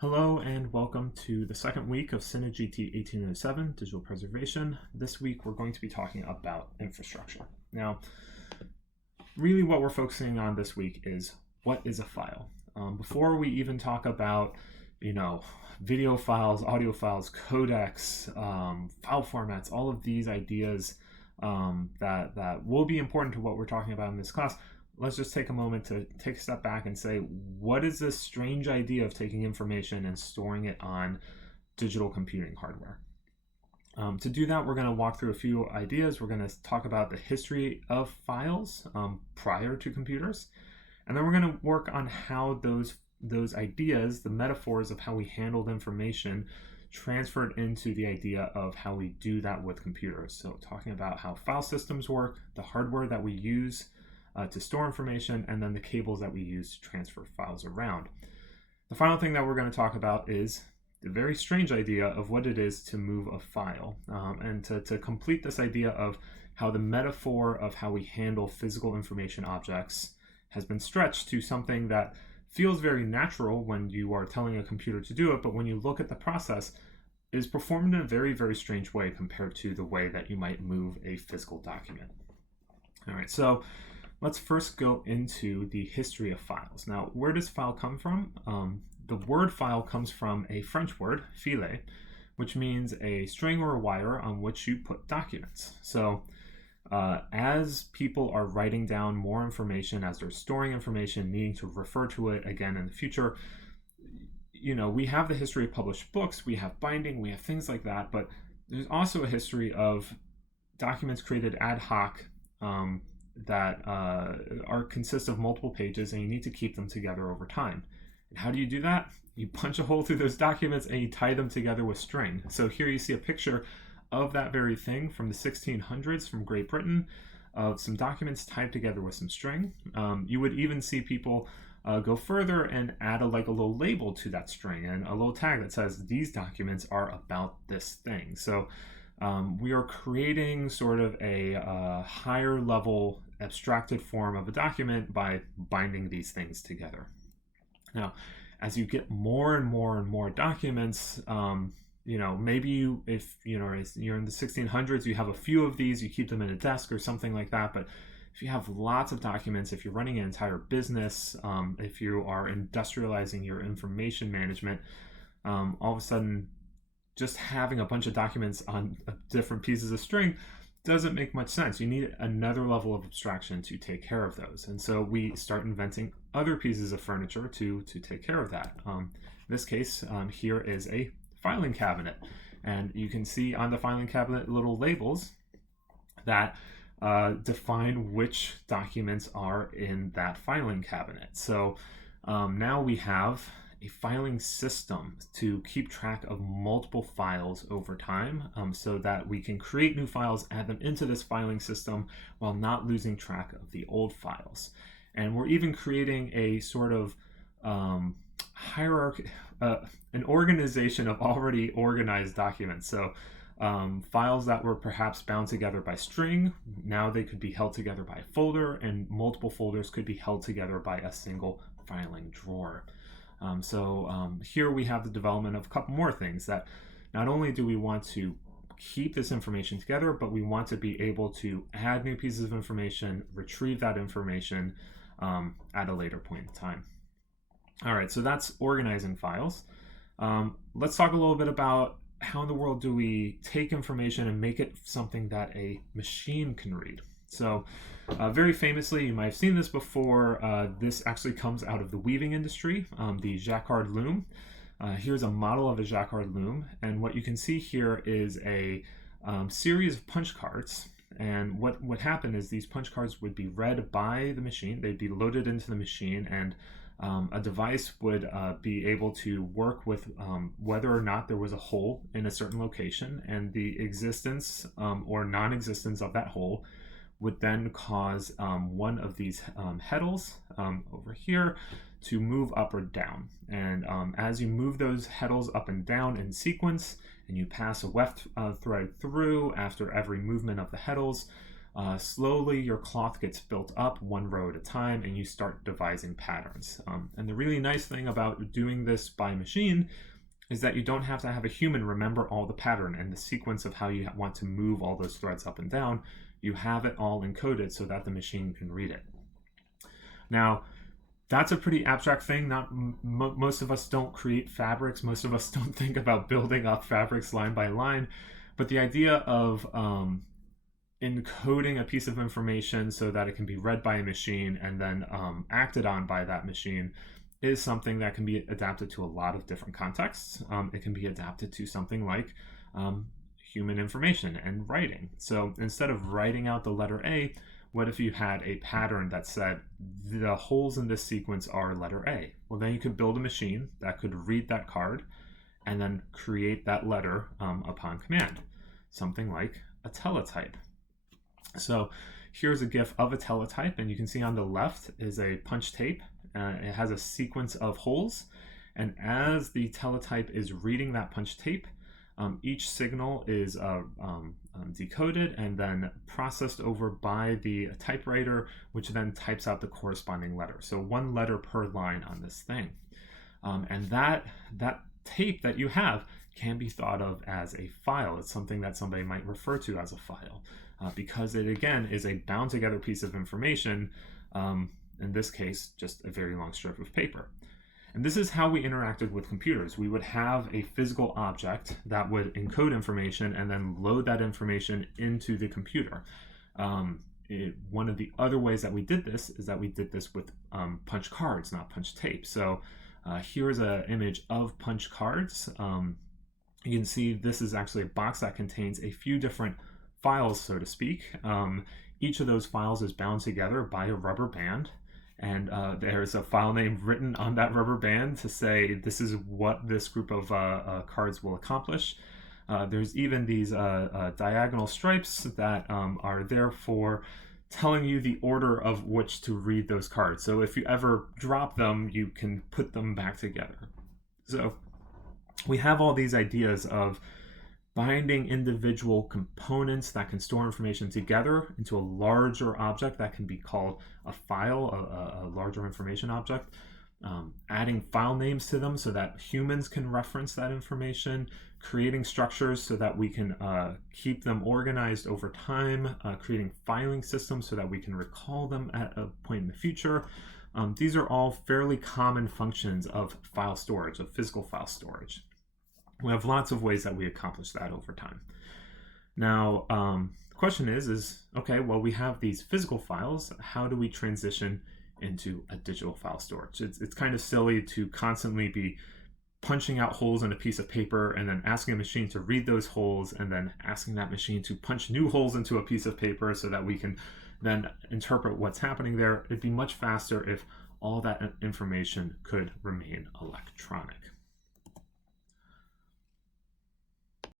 Hello and welcome to the second week of Synergy 1807 Digital Preservation. This week we're going to be talking about infrastructure. Now, really what we're focusing on this week is what is a file. Before we even talk about, video files, audio files, codecs, file formats, all of these ideas that will be important to what we're talking about in this class, let's just take a moment to take a step back and say, what is this strange idea of taking information and storing it on digital computing hardware? To do that, we're going to walk through a few ideas. We're going to talk about the history of files prior to computers, and then we're going to work on how those ideas, the metaphors of how we handled information, transferred into the idea of how we do that with computers. So talking about how file systems work, the hardware that we use to store information, and then the cables that we use to transfer files around. The final thing that we're going to talk about is the very strange idea of what it is to move a file, and to complete this idea of how the metaphor of how we handle physical information objects has been stretched to something that feels very natural when you are telling a computer to do it, but when you look at the process, is performed in a very, very strange way compared to the way that you might move a physical document. All right, so let's first go into the history of files. Now, where does file come from? The word file comes from a French word, filet, which means a string or a wire on which you put documents. So as people are writing down more information, as they're storing information, needing to refer to it again in the future, we have the history of published books, we have binding, we have things like that, but there's also a history of documents created ad hoc that consist of multiple pages, and you need to keep them together over time. And how do you do that? You punch a hole through those documents and you tie them together with string. So here you see a picture of that very thing from the 1600s from Great Britain, of some documents tied together with some string. You would even see people go further and add a little label to that string and a little tag that says these documents are about this thing. So we are creating sort of a higher level abstracted form of a document by binding these things together. Now, as you get more and more and more documents, maybe if you're in the 1600s, you have a few of these, you keep them in a desk or something like that. But if you have lots of documents, if you're running an entire business, if you are industrializing your information management, all of a sudden, just having a bunch of documents on different pieces of string doesn't make much sense. You need another level of abstraction to take care of those. And so we start inventing other pieces of furniture to take care of that. In this case, here is a filing cabinet. And you can see on the filing cabinet little labels that define which documents are in that filing cabinet. So now we have a filing system to keep track of multiple files over time, so that we can create new files, add them into this filing system while not losing track of the old files. And we're even creating a sort of hierarchy, an organization of already organized documents. So files that were perhaps bound together by string, now they could be held together by a folder, and multiple folders could be held together by a single filing drawer. Here we have the development of a couple more things, that not only do we want to keep this information together, but we want to be able to add new pieces of information, retrieve that information at a later point in time. All right, so that's organizing files. Let's talk a little bit about how in the world do we take information and make it something that a machine can read. So very famously, you might have seen this before, this actually comes out of the weaving industry, the Jacquard loom. Here's a model of a Jacquard loom, and what you can see here is a series of punch cards. And what would happen is these punch cards would be read by the machine, they'd be loaded into the machine, and a device would be able to work with whether or not there was a hole in a certain location, and the existence or non-existence of that hole would then cause one of these heddles over here to move up or down. And as you move those heddles up and down in sequence, and you pass a weft thread through after every movement of the heddles, slowly your cloth gets built up one row at a time, and you start devising patterns. And the really nice thing about doing this by machine is that you don't have to have a human remember all the pattern and the sequence of how you want to move all those threads up and down. You have it all encoded so that the machine can read it. Now, that's a pretty abstract thing. Not most of us don't create fabrics. Most of us don't think about building up fabrics line by line. But the idea of encoding a piece of information so that it can be read by a machine and then acted on by that machine is something that can be adapted to a lot of different contexts. It can be adapted to something like human information and writing. So instead of writing out the letter A, what if you had a pattern that said the holes in this sequence are letter A? Well, then you could build a machine that could read that card and then create that letter upon command, something like a teletype. So here's a GIF of a teletype, and you can see on the left is a punch tape. It has a sequence of holes, and as the teletype is reading that punch tape, each signal is decoded and then processed over by the typewriter, which then types out the corresponding letter. So one letter per line on this thing. And that tape that you have can be thought of as a file. It's something that somebody might refer to as a file because it, again, is a bound together piece of information, in this case, just a very long strip of paper. And this is how we interacted with computers. We would have a physical object that would encode information and then load that information into the computer. One of the other ways that we did this is that we did this with punch cards, not punch tape. So here's an image of punch cards. You can see this is actually a box that contains a few different files, so to speak. Each of those files is bound together by a rubber band. And there's a file name written on that rubber band to say this is what this group of cards will accomplish. There's even these diagonal stripes that are there for telling you the order of which to read those cards. So if you ever drop them, you can put them back together. So we have all these ideas of binding individual components that can store information together into a larger object that can be called a file, a larger information object, adding file names to them so that humans can reference that information, creating structures so that we can keep them organized over time, creating filing systems so that we can recall them at a point in the future. These are all fairly common functions of file storage, of physical file storage. We have lots of ways that we accomplish that over time. Now, the question is, okay, well, we have these physical files. How do we transition into a digital file storage? It's kind of silly to constantly be punching out holes in a piece of paper and then asking a machine to read those holes and then asking that machine to punch new holes into a piece of paper so that we can then interpret what's happening there. It'd be much faster if all that information could remain electronic.